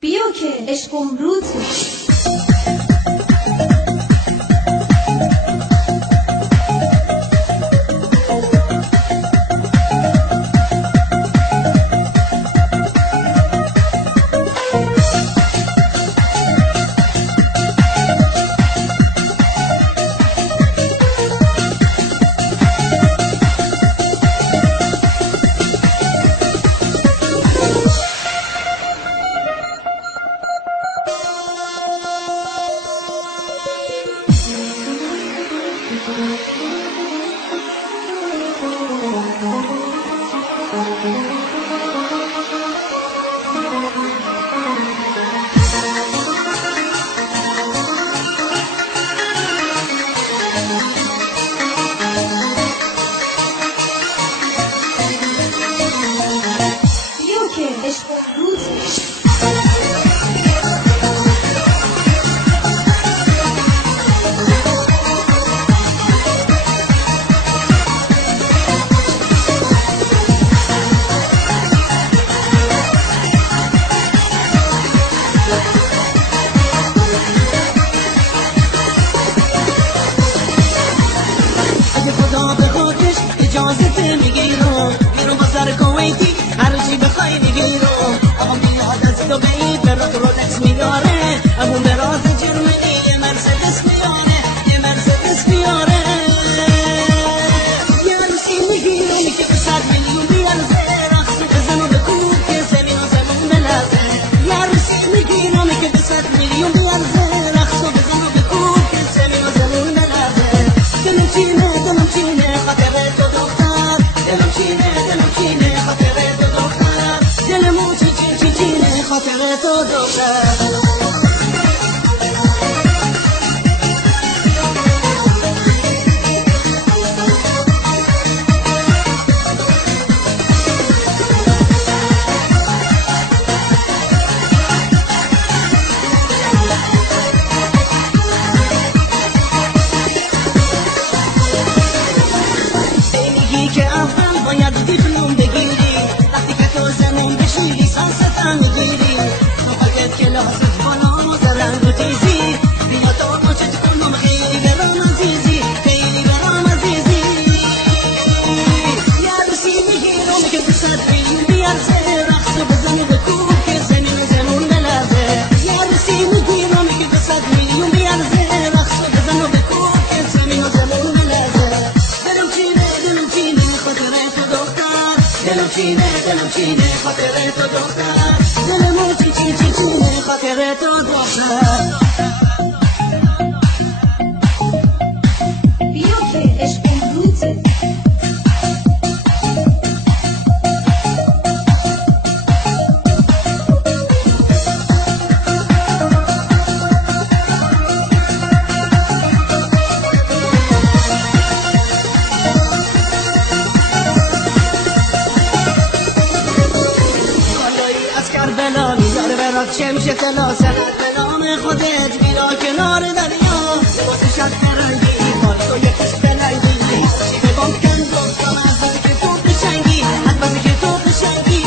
بیا که عشقم روت اجازت میگیرم میرو بازار کویتی هر چی بخوای میگیرم آقا میاد از دبی برات رولکس میاره ابو مراز جرمنی یه مرسدس میاره یه مرسدس میاره یه روسی میگیرم که به 100 میلیون بیارزه رقص بزنم به کوب که زمین و زمون بلازه یه روسی میگیرم که به 100 میلیون بیارزه رقص بزنم به کوب که زمین و زمون بلازه دلم چینه خاطر تو دختر دلم چینه خاطر تو دختر دلمو چینه خاطر تو دختر که اول باید دیپلم بگیری وقتی که تو زنون بشی لیسانست هم میگیری تو فقط کلاست بالا زرنگ و تیزی بیا تا ماچت کنم خیلی برام عزیزی خیلی برام عزیزی یه عروسی میگیرم که به 100 میلیون بیارزه رقص و بزنی به کوب که زمین و زمون بلازه یه عروسی میگیرم که به 100 میلیون بیارزه رقص و بزنی به کوب که زمین و زمون بلازه دلم چینه خاطر تو دختر دلم چینه خاطر تو دختر دلمو چینه خاطر تو دختر بیا که عشقم روت کربلا میذاره برات شمش طلا سرت به نام خودت میرا کنار دریا لباس شب فرنگی پالتو یکیش بلنگی چی به بام کن دوستان از که تو بشنگی البته که تو بشنگی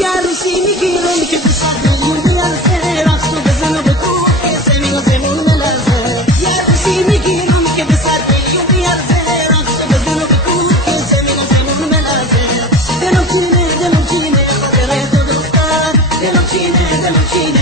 یه عروسی میگیرم که به 100 میلیون بیارزه رقص و بزن و بکوب که زمین و زمون بلرزه یه عروسی میگیرم که به 100 میلیون بیارزه رقص و بزن و بکوب که زمین و زمون بلرزه دلم چینه خاطر تو دختر دلم چینه